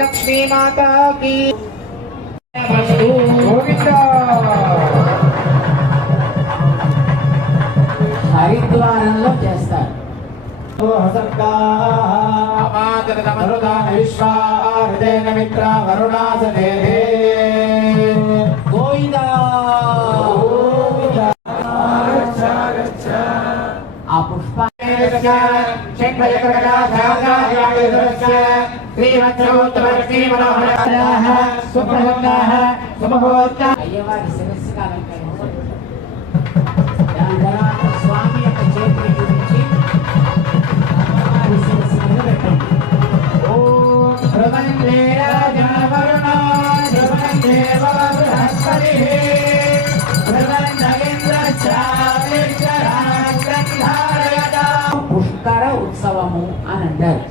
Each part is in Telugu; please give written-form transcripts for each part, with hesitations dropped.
लक्ष्मी माता की హరిద్వారంలో చేస్తారు. ఆ పుష్పాన్ని అయ్యవారి శిరస్సుగా అలంకరించారు. దాని తర్వాత స్వామి యొక్క చేతులు చూపించి అమ్మవారి శిరస్సు మీద పెట్టండి. పుష్కర ఉత్సవము అని అంటారు.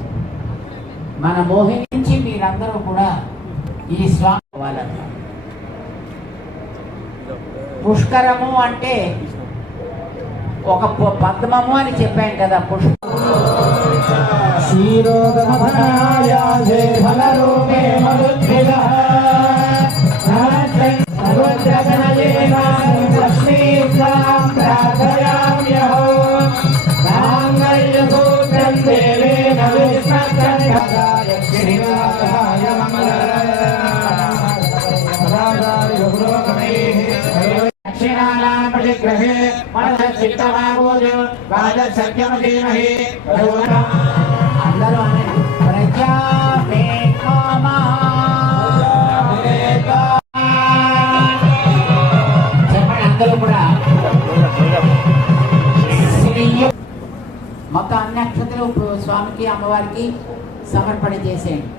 మన మోహిని నుంచి మీరందరూ కూడా ఈ స్వామి వాళ్ళన్నారు. పుష్కరము అంటే ఒక పద్మము అని చెప్పాం కదా. అందరూ ప్రజా చెప్పండి. అందరూ కూడా మొత్తం అన్ని అక్షతలు స్వామికి అమ్మవారికి సమర్పణ చేసేయండి.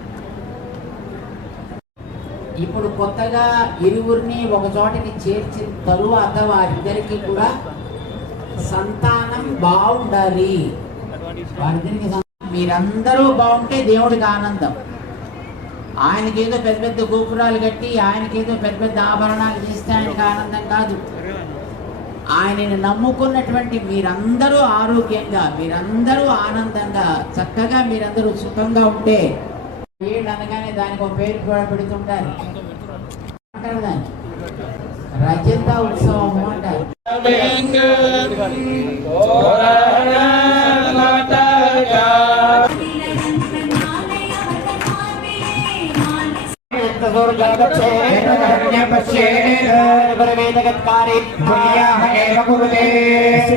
ఇప్పుడు కొత్తగా ఇరువురిని ఒక చోటకి చేర్చిన తరువాత వారిద్దరికి కూడా సంతానం బాగుండాలి. వారిద్దరికి మీరందరూ బాగుంటే దేవుడికి ఆనందం. ఆయనకేదో పెద్ద పెద్ద గోపురాలు కట్టి ఆయనకేదో పెద్ద పెద్ద ఆభరణాలు చేస్తే ఆయనకి ఆనందం కాదు. ఆయనని నమ్ముకున్నటువంటి మీరందరూ ఆరోగ్యంగా, మీరందరూ ఆనందంగా, చక్కగా మీరందరూ సుఖంగా ఉంటే ఏడు అనగానే దానికి ఒక పేరు కూడా పెడుతుంటారు. అంటారు దాన్ని రజత ఉత్సవము అంటారు.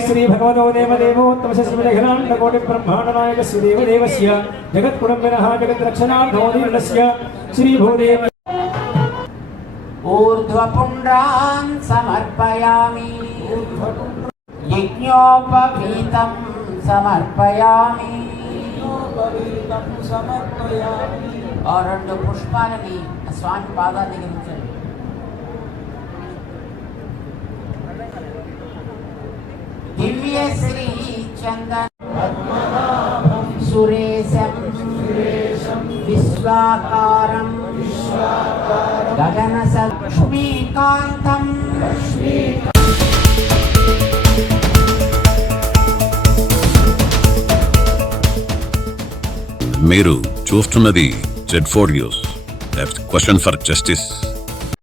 श्री भगवतो देवदेवोत्तमकोटि ब्रह्मांडनायकस्य देवदेवस्य जगत्कुटुम्बिनः जगद्रक्षणार्थोदीर्णस्य श्री भूदेव ऊर्ध्वपुण्ड्रान् समर्पयामि यज्ञोपवीतं समर्पयामि और రెండు పుష్పాలని స్వామి పాదాల దగ్గర ఉంచండి. దివ్య శ్రీ చందన సురేశం విశ్వాకారం గగన లక్ష్మీకాంతం. మీరు చూస్తున్నది Z4 News. That's question for justice.